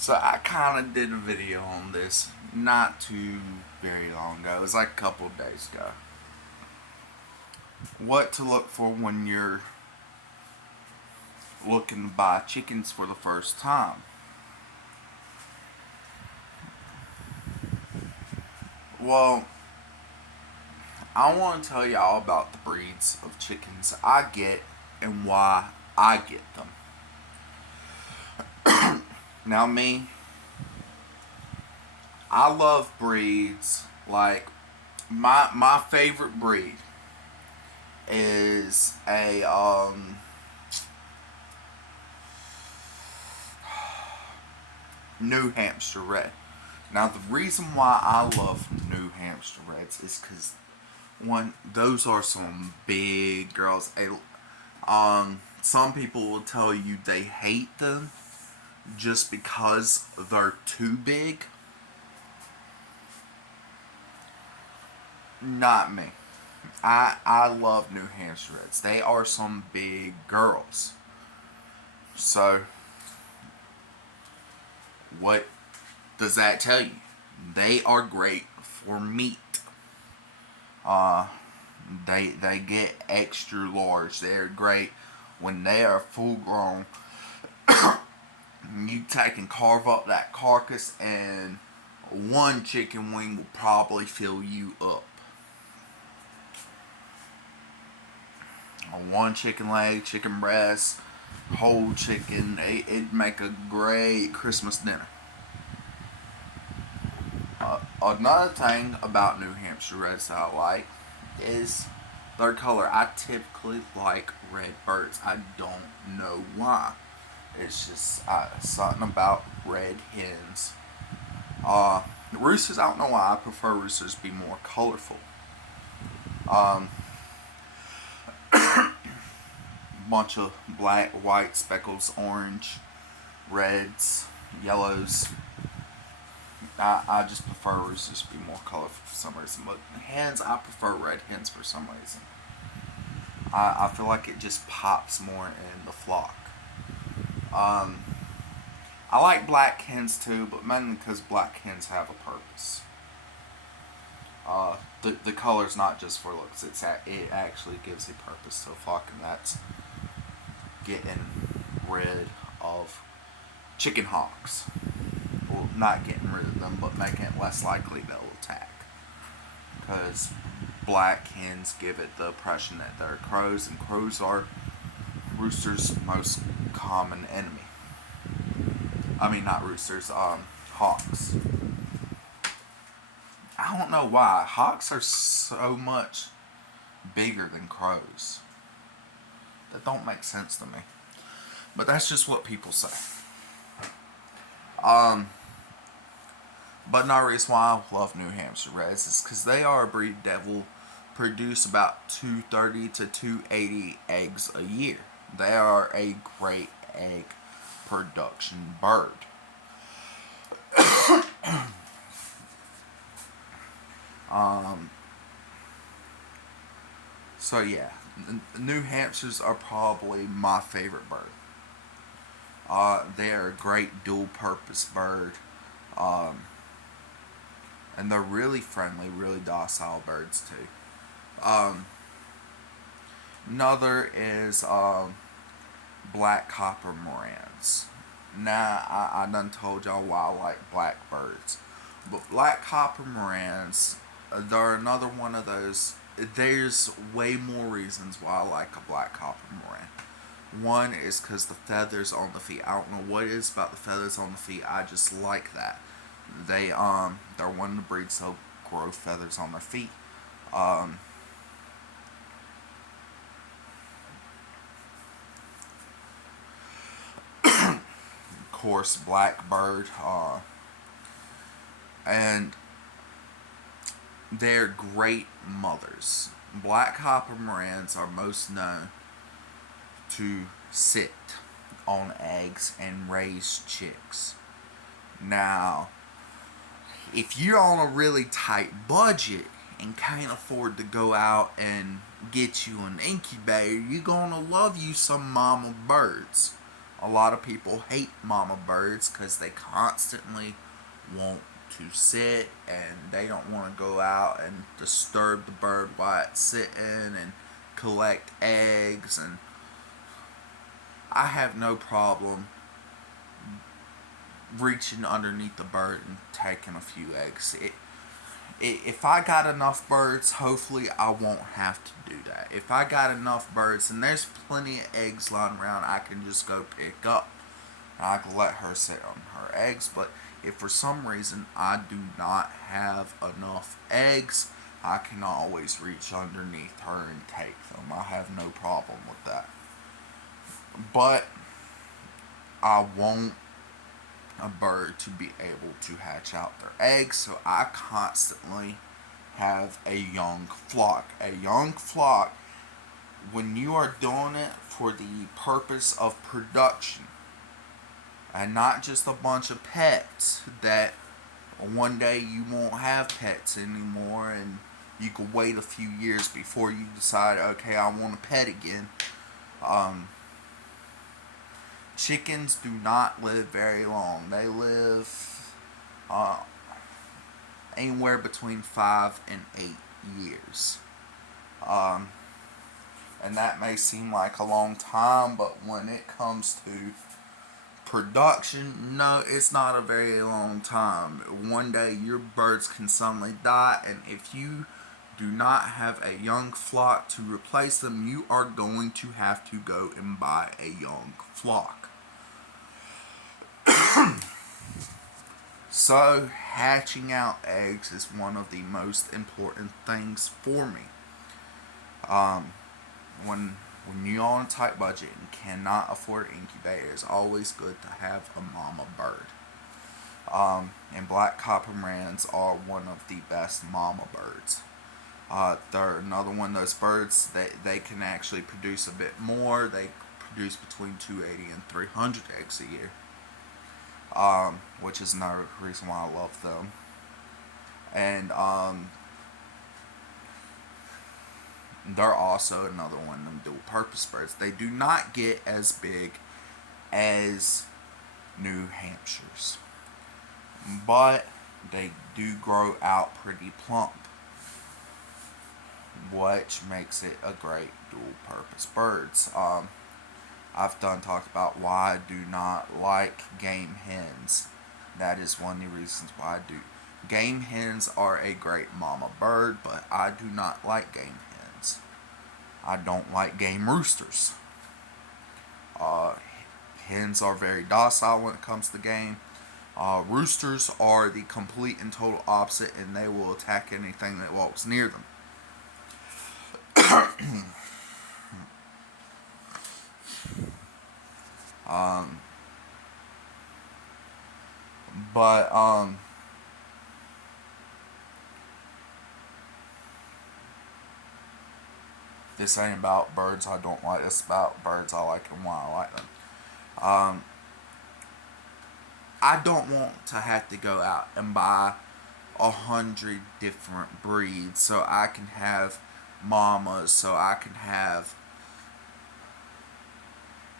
So I kind of did a video on this not too very long ago. It was like a couple of days ago. What to look for when you're looking to buy chickens for the first time. Well, I want to tell y'all about the breeds of chickens I get and why I get them. Now, me, I love breeds like my favorite breed is a New Hampshire Red. Now, the reason why I love New Hampshire Reds is because one, those are some big girls. Some people will tell you they hate them just because they're too big. Not me. I love New Hampshire Reds. They are some big girls. So, what does that tell you? They are great for meat. Uh, they get extra large. They're great when they are full grown. You take and carve up that carcass, and one chicken wing will probably fill you up. One chicken leg, chicken breast, whole chicken. It'd make a great Christmas dinner. Another thing about New Hampshire Reds that I like is their color. I typically like red birds. I don't know why. It's just something about red hens. Roosters, I don't know why I prefer roosters to be more colorful. Um, Bunch of black, white, speckles, orange, reds, yellows. I just prefer roosters to be more colorful for some reason. But hens, I prefer red hens for some reason. I feel like it just pops more in the flock. Um, I like black hens too, but mainly because black hens have a purpose. The color's not just for looks; it actually gives a purpose to a flock, and that's getting rid of chicken hawks. Well, not getting rid of them, but making it less likely they'll attack. Because black hens give it the impression that they're crows, and crows are roosters' most common enemy. I mean, not roosters, hawks. I don't know why. Hawks are so much bigger than crows. That don't make sense to me. But that's just what people say. Um, but another reason why I love New Hampshire Reds is because they are a breed that will produce about 230 to 280 eggs a year. They are a great egg production bird. Um, so yeah, New Hampshires are probably my favorite bird. They are a great dual-purpose bird, um, and they're really friendly, really docile birds too. Um, Another is black copper morans. Now, I done told y'all why I like black birds. But black copper morans, they're another one of those. There's way more reasons why I like a black copper moran. One is because the feathers on the feet. I don't know what it is about the feathers on the feet. I just like that. They're one of the breeds that grow feathers on their feet. Um, course, blackbird, and they're great mothers. Black copper morans are most known to sit on eggs and raise chicks. Now, if you're on a really tight budget and can't afford to go out and get you an incubator, you're gonna love you some mama birds. A lot of people hate mama birds because they constantly want to sit and they don't want to go out and disturb the bird while it's sitting and collect eggs. And I have no problem reaching underneath the bird and taking a few eggs. If I got enough birds, hopefully I won't have to do that. If I got enough birds and there's plenty of eggs lying around, I can just go pick up. And I can let her sit on her eggs. But if for some reason I do not have enough eggs, I can always reach underneath her and take them. I have no problem with that. But I want a bird to be able to hatch out their eggs, so I constantly have a young flock. A young flock, when you are doing it for the purpose of production and not just a bunch of pets that one day you won't have pets anymore and you could wait a few years before you decide, okay, I want a pet again. Um, Chickens do not live very long. They live uh, anywhere between 5 and 8 years. Um, and that may seem like a long time, but when it comes to production, no, it's not a very long time. One day your birds can suddenly die, and if you do not have a young flock to replace them, you are going to have to go and buy a young flock. So, hatching out eggs is one of the most important things for me. Um, when you're on a tight budget and cannot afford an incubator, it's always good to have a mama bird. And black copper morans are one of the best mama birds. They're another one of those birds that they can actually produce a bit more. They produce between 280 and 300 eggs a year. Which is another reason why I love them. And they're also another one of them dual purpose birds. They do not get as big as New Hampshires, but they do grow out pretty plump, which makes it a great dual purpose birds. I've done talked about why I do not like game hens. That is one of the reasons why I do. Game hens are a great mama bird, but I do not like game hens. I don't like game roosters. Uh, Hens are very docile when it comes to game. Roosters are the complete and total opposite, and they will attack anything that walks near them. um, but this ain't about birds I don't like. It's about birds I like and why I like them. Um, I don't want to have to go out and buy 100 different breeds so I can have mamas, so I can have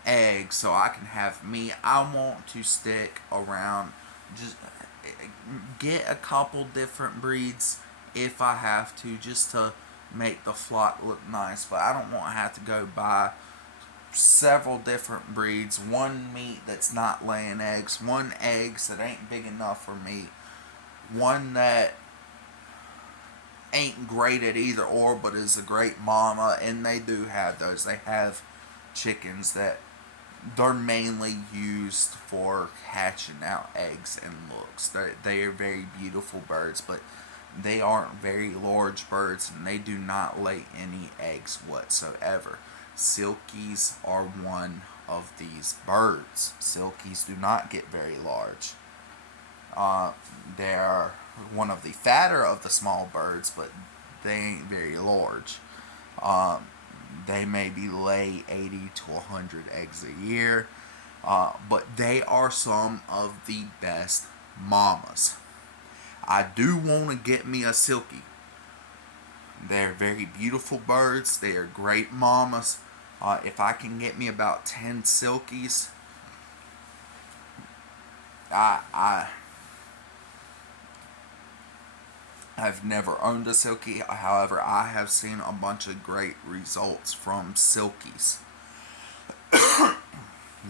eggs, so I can have meat. I want to stick around, just get a couple different breeds if I have to, just to make the flock look nice. But I don't want to have to go buy several different breeds, one meat that's not laying eggs, one eggs that ain't big enough for me, one that ain't great at either or but is a great mama. And they do have those. They have chickens that they're mainly used for hatching out eggs and looks. They are very beautiful birds, but they aren't very large birds and they do not lay any eggs whatsoever. Silkies are one of these birds. Silkies do not get very large. They're one of the fatter of the small birds, but they ain't very large. They maybe lay 80 to 100 eggs a year, but they are some of the best mamas. I do want to get me a silkie. They're very beautiful birds. They are great mamas. If I can get me about 10 silkies, I have never owned a silkie. However, I have seen a bunch of great results from silkies.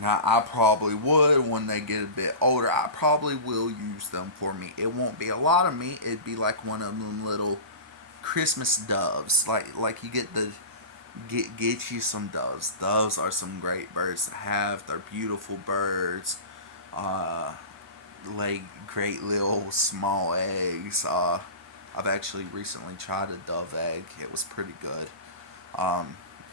Now, I probably would when they get a bit older. I probably will use them for meat. It won't be a lot of meat. It'd be like one of them little Christmas doves. Like you get you some doves. Doves are some great birds to have. They're beautiful birds. Uh, lay great little small eggs. I've actually recently tried a dove egg. It was pretty good.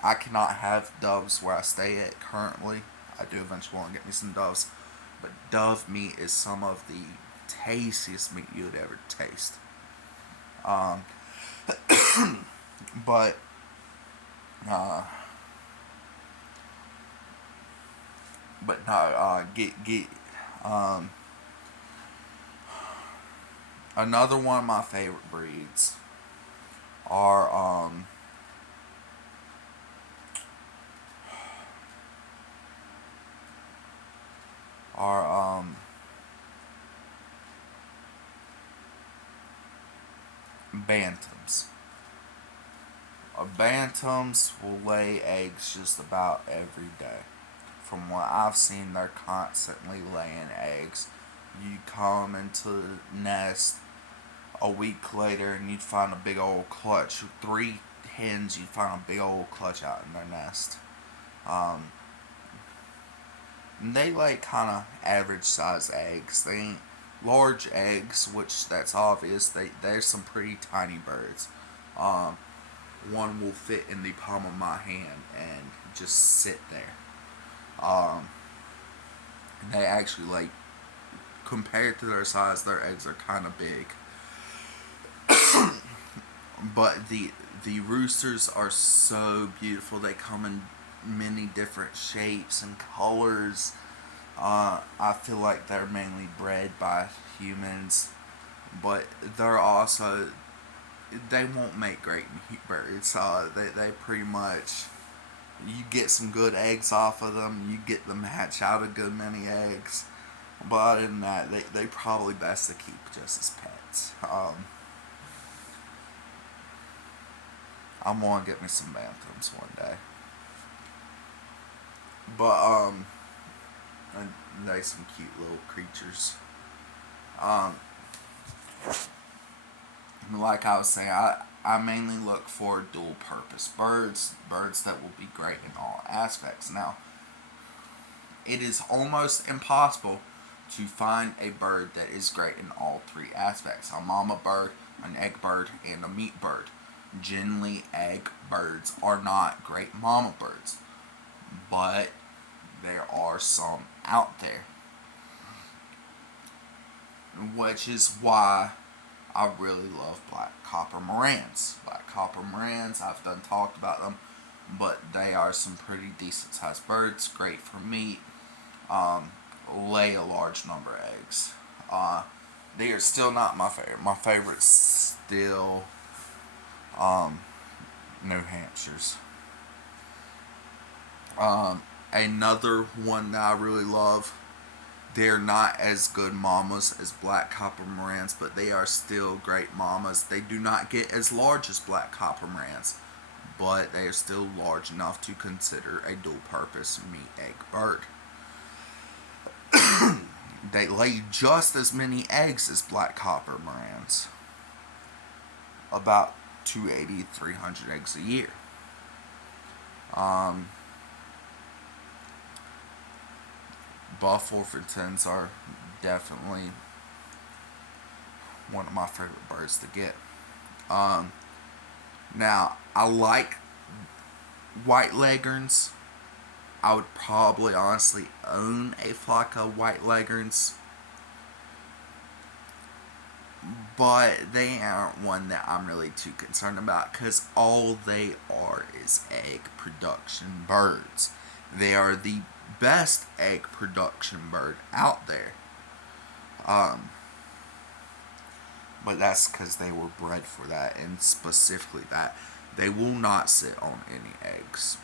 I cannot have doves where I stay at currently. I do eventually want to get me some doves, but dove meat is some of the tastiest meat you would ever taste. Um, but uh, but no, get um, another one of my favorite breeds are are bantams. Bantams will lay eggs just about every day. From what I've seen, they're constantly laying eggs. You come into the nest a week later and you'd find a big old clutch. Three hens, you'd find a big old clutch out in their nest. Um, they lay kind of average size eggs. They ain't large eggs, which that's obvious. There's some pretty tiny birds. Um, One will fit in the palm of my hand and just sit there. Um, they actually like compared to their size, their eggs are kind of big. But the roosters are so beautiful. They come in many different shapes and colors. I feel like they're mainly bred by humans, but they're also they won't make great meat birds. They pretty much you get some good eggs off of them. You get them hatch out a good many eggs, but other than that, they probably best to keep just as pets. I'm gonna get me some bantams one day, but and they some cute little creatures. Um, like I was saying, I mainly look for dual purpose birds, birds that will be great in all aspects. Now, it is almost impossible to find a bird that is great in all three aspects: a mama bird, an egg bird, and a meat bird. Generally, egg birds are not great mama birds, but there are some out there, which is why I really love black copper morans. Black copper morans, I've done talked about them, but they are some pretty decent sized birds, great for meat, um, lay a large number of eggs. Uh, they are still not my favorite. My favorite's still um, New Hampshires. Another one that I really love, they're not as good mamas as black copper morans, but they are still great mamas. They do not get as large as black copper morans, but they are still large enough to consider a dual purpose meat egg bird. They lay just as many eggs as black copper morans, about 280, 300 eggs a year. Um, Buff Orpingtons are definitely one of my favorite birds to get. Um, Now, I like white leghorns. I would probably honestly own a flock of white leghorns, but they aren't one that I'm really too concerned about because all they are is egg production birds. They are the best egg production bird out there. Um, but that's because they were bred for that, and specifically that they will not sit on any eggs.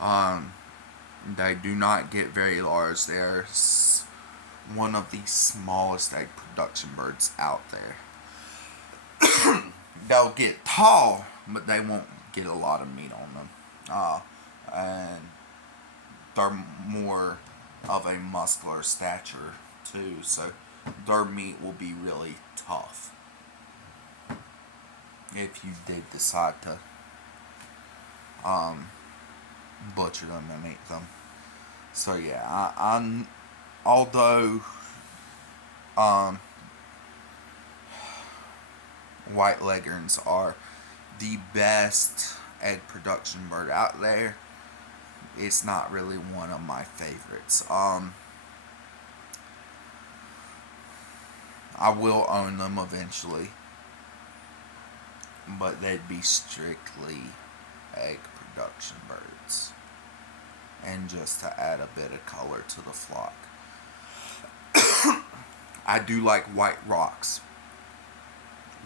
Um, they do not get very large. They're one of the smallest egg production birds out there. They'll get tall, but they won't get a lot of meat on them. And they're more of a muscular stature too, so their meat will be really tough if you did decide to butcher them and eat them. So yeah, although white leghorns are the best egg production bird out there, it's not really one of my favorites. I will own them eventually, but they'd be strictly egg production birds, and just to add a bit of color to the flock. I do like white rocks.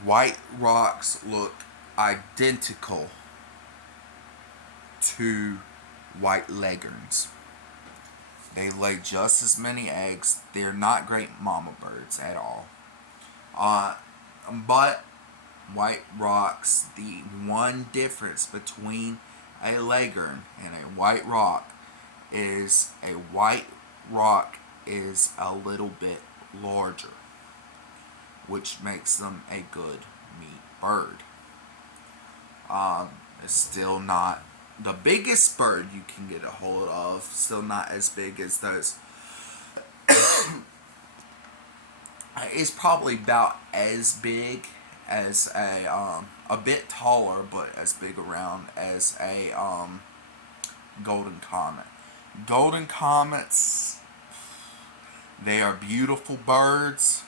White rocks look identical to white leghorns. They lay just as many eggs. They're not great mama birds at all. But white rocks, the one difference between a leghorn and a white rock is a white rock is a little bit larger, which makes them a good meat bird. It's still not the biggest bird you can get a hold of. Still not as big as those. It's probably about as big as a bit taller, but as big around as a golden comet. Golden comets, they are beautiful birds.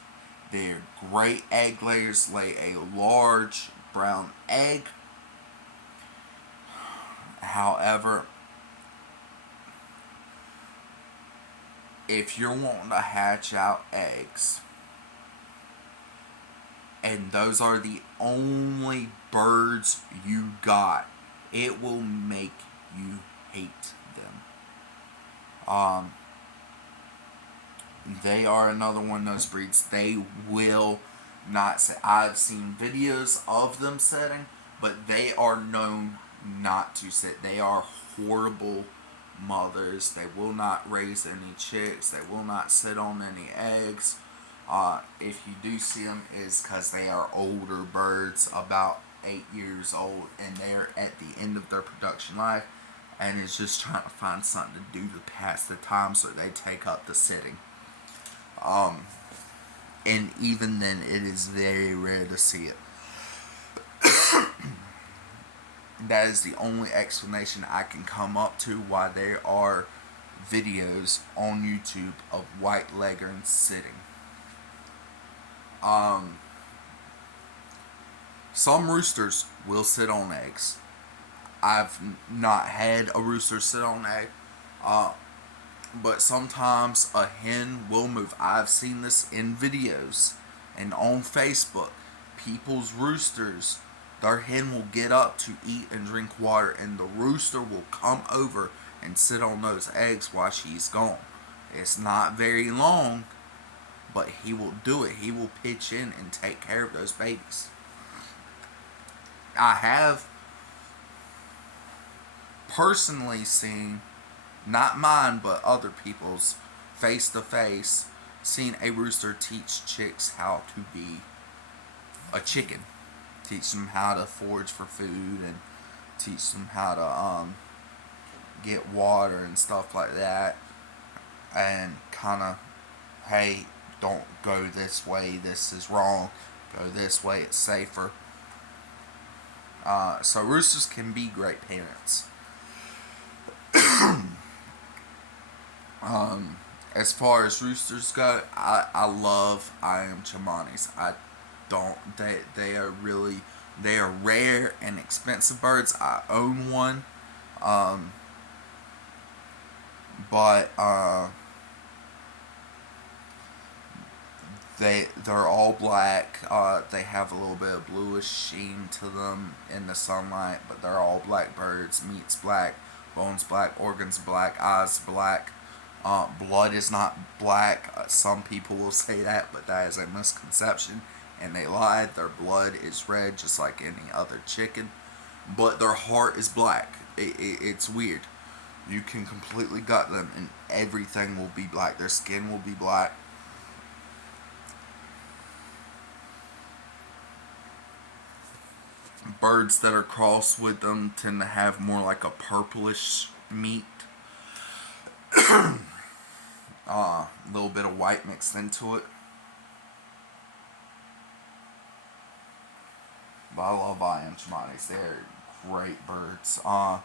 They're great egg layers. Lay a large brown egg. However, if you're wanting to hatch out eggs, and those are the only birds you got, it will make you hate them. They are another one of those breeds. They will not set. I've seen videos of them setting, but they are known not to sit. They are horrible mothers. They will not raise any chicks. They will not sit on any eggs. If you do see them, is because they are older birds, about 8 years old, and they're at the end of their production life, and is just trying to find something to do to pass the time, so they take up the sitting. And even then, it is very rare to see it. That is the only explanation I can come up to why there are videos on YouTube of white leghorns sitting. Some roosters will sit on eggs. I've not had a rooster sit on an egg, but sometimes a hen will move. I've seen this in videos and on Facebook. People's roosters, their hen will get up to eat and drink water, and the rooster will come over and sit on those eggs while she's gone. It's not very long, but he will do it. He will pitch in and take care of those babies. I have personally seen, not mine, but other people's, face to face, seen a rooster teach chicks how to be a chicken. Teach them how to forage for food, and teach them how to get water and stuff like that. And kind of, hey, don't go this way, this is wrong. Go this way, it's safer. So roosters can be great parents. As far as roosters go, I love I.M. Chamanis. They are rare and expensive birds. I own one. But they're all black. They have a little bit of bluish sheen to them in the sunlight, but they're all black birds. Meat's black, bones black, organs black, eyes black. Blood is not black. Some people will say that, but that is a misconception, and they lied. Their blood is red, just like any other chicken, but their heart is black. It's weird. You can completely gut them, and everything will be black. Their skin will be black. Birds that are crossed with them tend to have more like a purplish meat. A little bit of white mixed into it. But I love IM Chamanis. They're great birds. I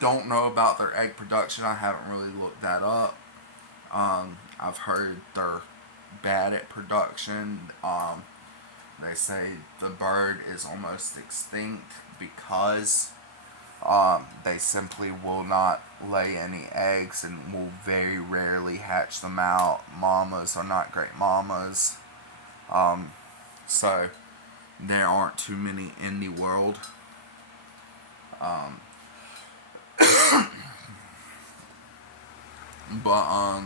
don't know about their egg production. I haven't really looked that up. I've heard they're bad at production. They say the bird is almost extinct because they simply will not lay any eggs and will very rarely hatch them out. Mamas are not great mamas. So there aren't too many in the world. Um, but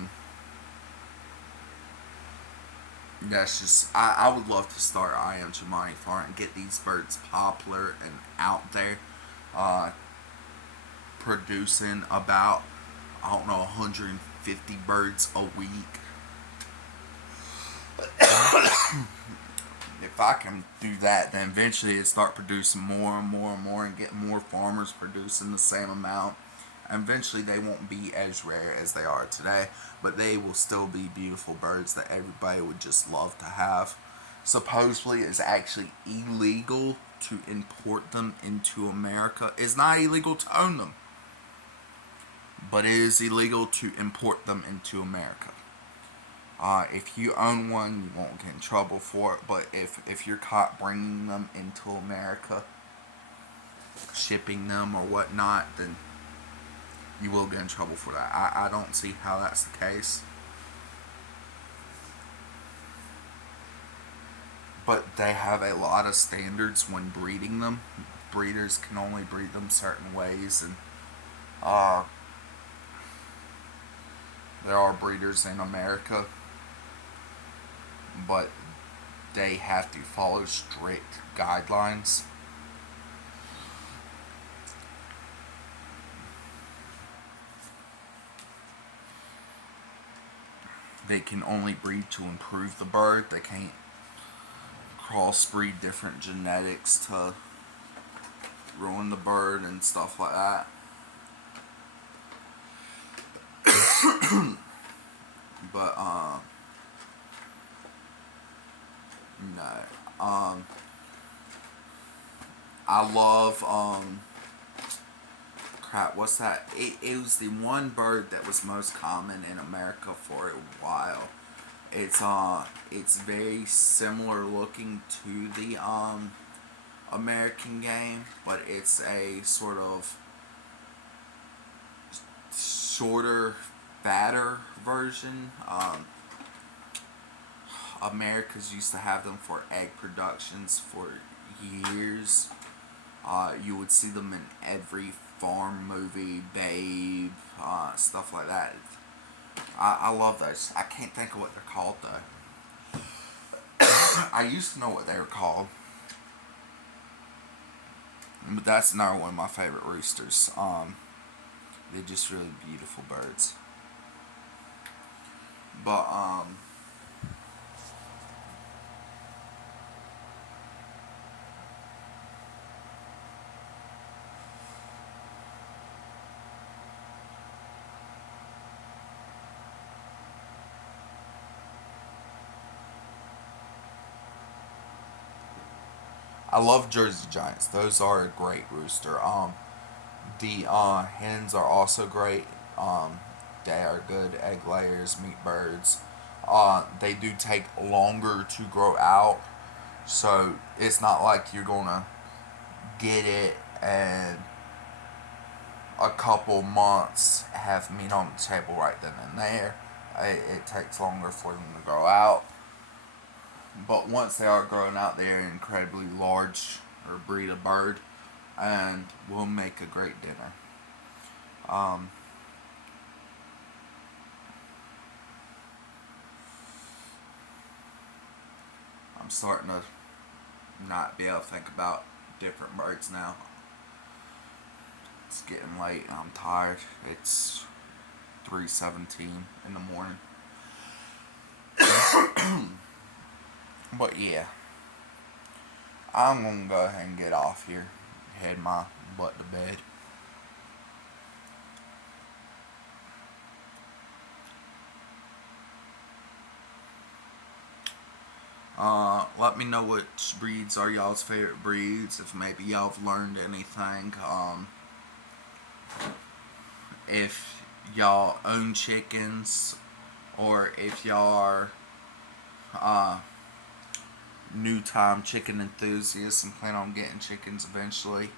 that's just I would love to start IM Chimani farm and get these birds popular and out there, uh, producing about I don't know 150 birds a week. If I can do that, then eventually it start producing more and more and more, and get more farmers producing the same amount. And eventually, they won't be as rare as they are today, but they will still be beautiful birds that everybody would just love to have. Supposedly, it's actually illegal to import them into America. It's not illegal to own them, but it is illegal to import them into America. If you own one, you won't get in trouble for it. But if you're caught bringing them into America, shipping them or whatnot, then you will get in trouble for that. I don't see how that's the case. But they have a lot of standards when breeding them. Breeders can only breed them certain ways, and uh, there are breeders in America, but they have to follow strict guidelines. They can only breed to improve the bird. They can't crossbreed different genetics to ruin the bird and stuff like that. But no. I love crap. What's that? It was the one bird that was most common in America for a while. It's very similar looking to the American game, but it's a sort of shorter, fatter version. America's used to have them for egg productions for years. You would see them in every farm movie, Babe, stuff like that. I love those. I can't think of what they're called though. I used to know what they were called, but that's another one of my favorite roosters. They're just really beautiful birds. But I love Jersey Giants. Those are a great rooster. The hens are also great. They are good egg layers, meat birds. They do take longer to grow out, so it's not like you're gonna get it and a couple months have meat on the table right then and there. It takes longer for them to grow out, but once they are grown out, they're incredibly large or breed of bird, and will make a great dinner. Um, I'm starting to not be able to think about different birds now. It's getting late. I'm tired. It's 3:17 in the morning. But yeah, I'm gonna go ahead and get off here. Head my butt to bed. Let me know which breeds are y'all's favorite breeds. If maybe y'all have learned anything. If y'all own chickens, or if y'all are new time chicken enthusiasts and plan on getting chickens eventually.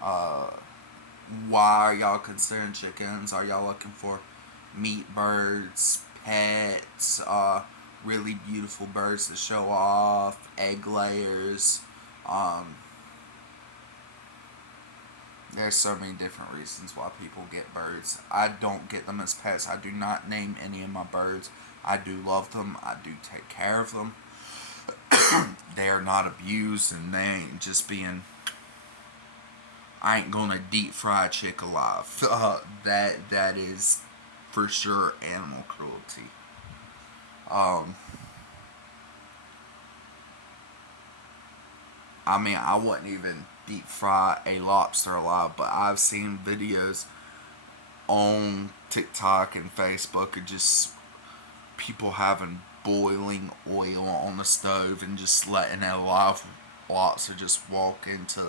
Uh, why are y'all considering chickens? Are y'all looking for meat birds, pets, really beautiful birds to show off, egg layers? Um, there's so many different reasons why people get birds. I don't get them as pets. I do not name any of my birds. I do love them. I do take care of them. They are not abused, and they ain't just being. I ain't gonna deep fry a chick alive. That is for sure animal cruelty. Um, I mean, I wouldn't even deep fry a lobster alive, but I've seen videos on TikTok and Facebook of just people having boiling oil on the stove and just letting a live lobster just walk into that